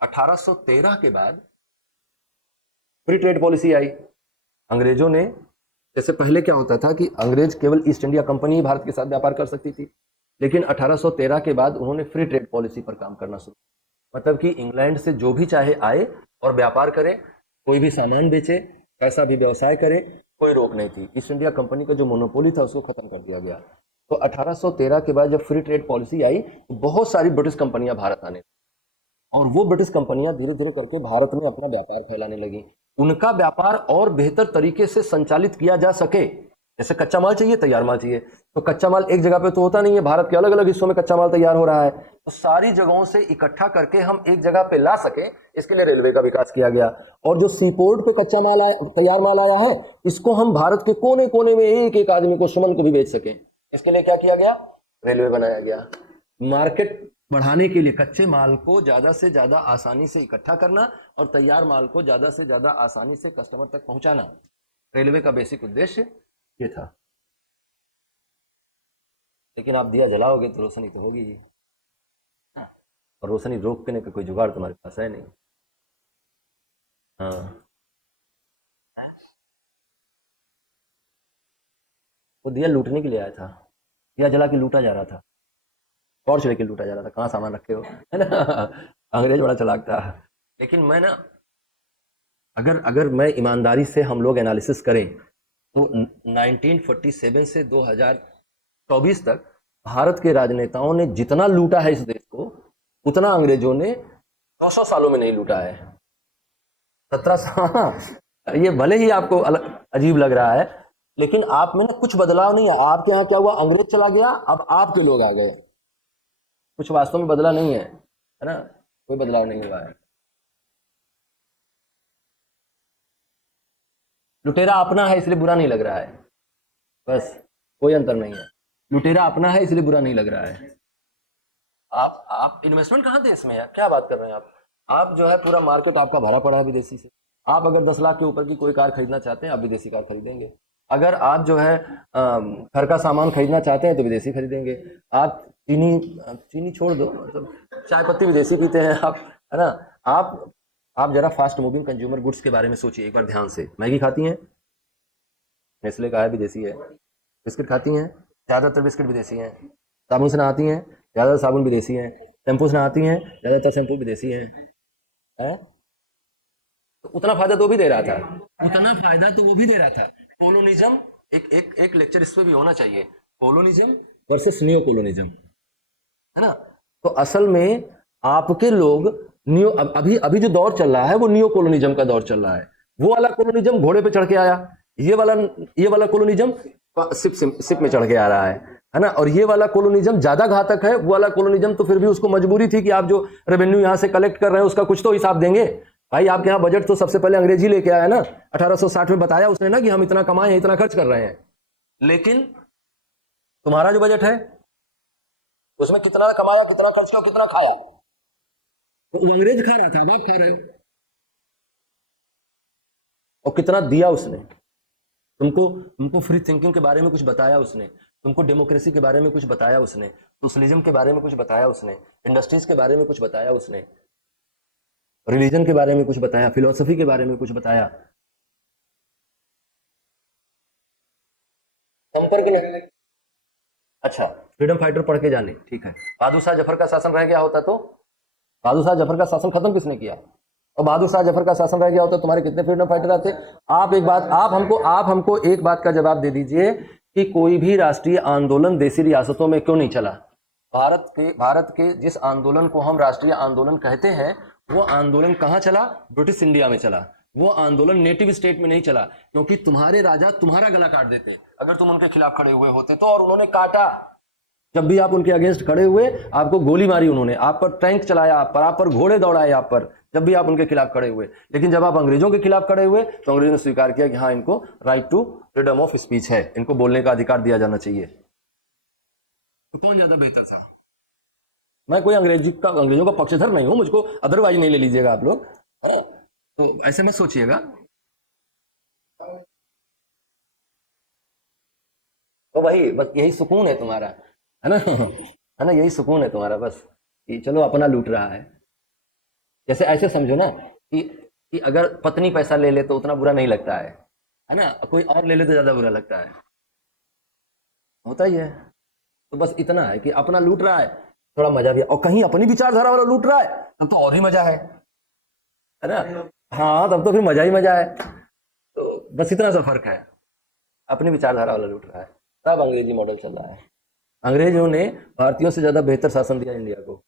1813 के बाद free trade policy आई। अंग्रेजों ने, जैसे पहले क्या होता था कि अंग्रेज केवल ईस्ट इंडिया कंपनी ही भारत के साथ व्यापार कर सकती थी, लेकिन 1813 के बाद उन्होंने फ्री ट्रेड पॉलिसी पर काम करना शुरू, मतलब कि इंग्लैंड से जो भी चाहे आए और व्यापार करे, कोई भी सामान बेचे, कैसा भी व्यवसाय करे, कोई रोक नहीं थी। ईस्ट इंडिया कंपनी का जो मोनोपोली था उसको खत्म कर दिया गया। तो 1813 के बाद जब फ्री ट्रेड पॉलिसी आई तो बहुत सारी ब्रिटिश कंपनियां भारत आने, और वो ब्रिटिश कंपनियां धीरे धीरे करके भारत में अपना व्यापार फैलाने लगी। उनका व्यापार और बेहतर तरीके से संचालित किया जा सके, जैसे कच्चा माल चाहिए, तैयार माल चाहिए, तो कच्चा माल एक जगह पे तो होता नहीं है, भारत के अलग अलग हिस्सों में कच्चा माल तैयार हो रहा है, तो सारी जगहों से इकट्ठा करके हम एक जगह पे ला सके, इसके लिए रेलवे का विकास किया गया। और जो सी पोर्ट पे कच्चा माल आया, तैयार माल आया है, इसको हम भारत के कोने कोने में एक एक आदमी को, सुमन को भी बेच सके, इसके लिए क्या किया गया? रेलवे बनाया गया। मार्केट बढ़ाने के लिए कच्चे माल को ज्यादा से ज्यादा आसानी से इकट्ठा करना और तैयार माल को ज्यादा से ज्यादा आसानी से कस्टमर तक पहुंचाना, रेलवे का बेसिक उद्देश्य ये था। लेकिन आप दिया जलाओगे तो रोशनी तो होगी ही, और रोशनी रोकने का कोई जुगाड़ तुम्हारे पास है नहीं। हाँ, वो दिया लूटने के लिए आया था, दिया जला के लूटा जा रहा था, टॉर्च लेके लूटा जा रहा था, कहाँ सामान रखे हो, है ना। अंग्रेज बड़ा चालाक था। लेकिन मैं ना, अगर अगर मैं ईमानदारी से हम लोग एनालिसिस करें तो 1947 से 2024 तक भारत के राजनेताओं ने जितना लूटा है इस देश को, उतना अंग्रेजों ने 200 सालों में नहीं लूटा है। 17 ये भले ही आपको अजीब लग रहा है, लेकिन आप में ना कुछ बदलाव नहीं है। आपके यहाँ क्या हुआ? अंग्रेज चला गया, अब आपके लोग आ गए, कुछ वास्तव में बदला नहीं है ना, कोई बदलाव नहीं हुआ है। लुटेरा अपना है इसलिए बुरा नहीं लग रहा है, बस, कोई अंतर नहीं है। लुटेरा अपना है इसलिए बुरा नहीं लग रहा है। आप इन्वेस्टमेंट कहाँ देश में है, क्या बात कर रहे हैं आप जो है पूरा मार्केट आपका भरा पड़ा है विदेशी से। आप अगर 10 लाख के ऊपर की कोई कार खरीदना चाहते हैं, आप विदेशी कार खरीदेंगे। अगर आप जो है घर का सामान खरीदना चाहते हैं तो विदेशी खरीदेंगे। आप चीनी चीनी छोड़ दो, मतलब चाय पत्ती विदेशी पीते हैं आप, है ना। आप जरा फास्ट मूविंग कंज्यूमर गुड्स के बारे में सोचिए एक बार ध्यान से। मैगी खाती हैं, नेस्ले का है, विदेशी है। बिस्किट खाती हैं, ज़्यादातर बिस्किट विदेशी हैं। साबुन से नहाती हैं, ज़्यादातर साबुन विदेशी हैं। शैम्पू से नहाती हैं, ज़्यादातर शैम्पू विदेशी हैं, है? तो उतना फायदा तो भी दे रहा था, उतना फायदा तो वो भी दे रहा था। कोलोनिज्म, एक लेक्चर इस पे भी होना चाहिए, कोलोनिज्म वर्सेस नियो कोलोनिज्म, है ना। तो असल में आपके लोग नियो, अभी अभी जो दौर चल रहा है वो नियो कोलोनिज्म का दौर चल रहा है। वो वाला कोलोनिज्म घोड़े पे चढ़ के आया, ये वाला कोलोनिज्म सिप में चढ़ के आ रहा है ना। और ये वाला कोलोनिज्म ज्यादा घातक है। वो वाला कोलोनिज्म तो फिर भी उसको मजबूरी थी कि आप जो रेवेन्यू यहां से कलेक्ट कर रहे हैं उसका कुछ तो हिसाब देंगे। भाई आपके यहाँ बजट तो सबसे पहले अंग्रेजी लेके आया ना, 1860 में बताया उसने ना कि हम इतना कमाए, इतना खर्च कर रहे हैं। लेकिन तुम्हारा जो बजट है उसमें कितना कमाया, कितना खर्च किया, कितना खाया? तो वो अंग्रेज खा रहा था, अब आप खा रहे हो। और कितना दिया उसने तुमको? तुमको फ्री थिंकिंग के बारे में कुछ बताया उसने, तुमको डेमोक्रेसी के बारे में कुछ बताया उसने, सोशलिज्म के बारे में कुछ बताया उसने, इंडस्ट्रीज के बारे में कुछ बताया उसने, रिलीजन के बारे में कुछ बताया, फिलोसफी के बारे में कुछ बताया। संपर्क नहीं। अच्छा, फ्रीडम फाइटर पढ़ के जाने, ठीक है। बहादुर शाह जफर का शासन रह गया होता तो? बहादुर शाह जफर का शासन खत्म किसने किया? और बहादुर शाह जफर का शासन रह गया होता, तुम्हारे कितने फ्रीडम फाइटर आते? आप एक बात, आप हमको एक बात का जवाब दे दीजिए कि कोई भी राष्ट्रीय आंदोलन देशी रियासतों में क्यों नहीं चला? भारत के जिस आंदोलन को हम राष्ट्रीय आंदोलन कहते हैं, वो आंदोलन कहाँ चला? ब्रिटिश इंडिया में चला। वो आंदोलन नेटिव स्टेट में नहीं चला, क्योंकि तुम्हारे राजा तुम्हारा गला काट देते अगर तुम उनके खिलाफ खड़े हुए होते तो, और उन्होंने काटा। जब भी आप उनके अगेंस्ट खड़े हुए, आपको गोली मारी उन्होंने, आप पर टैंक चलाया, आप पर घोड़े दौड़ाए आप पर, जब भी आप उनके खिलाफ खड़े हुए। लेकिन जब आप अंग्रेजों के खिलाफ खड़े हुए तो अंग्रेजों ने स्वीकार किया कि हाँ, इनको right to freedom of speech है, इनको बोलने का अधिकार दिया जाना चाहिए। तो कौन ज्यादा बेहतर था? मैं कोई अंग्रेजों का पक्षधर नहीं हूं, मुझको अदरवाइज नहीं ले लीजिएगा आप लोग, तो ऐसे मत सोचिएगा। तो वही बस यही सुकून है तुम्हारा, है ना, है ना, यही सुकून है तुम्हारा बस, कि चलो अपना लूट रहा है। जैसे ऐसे समझो ना कि अगर पत्नी पैसा ले ले तो उतना बुरा नहीं लगता है ना, कोई और ले ले तो ज्यादा बुरा लगता है, होता ही है। तो बस इतना है कि अपना लूट रहा है, थोड़ा मजा भी, और कहीं अपनी विचारधारा वाला लूट रहा है तब तो और ही मजा है ना। हाँ, तब तो फिर मजा ही मजा है। तो बस इतना सा फर्क है, अपनी विचारधारा वाला लूट रहा है, तब अंग्रेजी मॉडल चल रहा है। अंग्रेजों ने भारतीयों से ज्यादा बेहतर शासन दिया इंडिया को।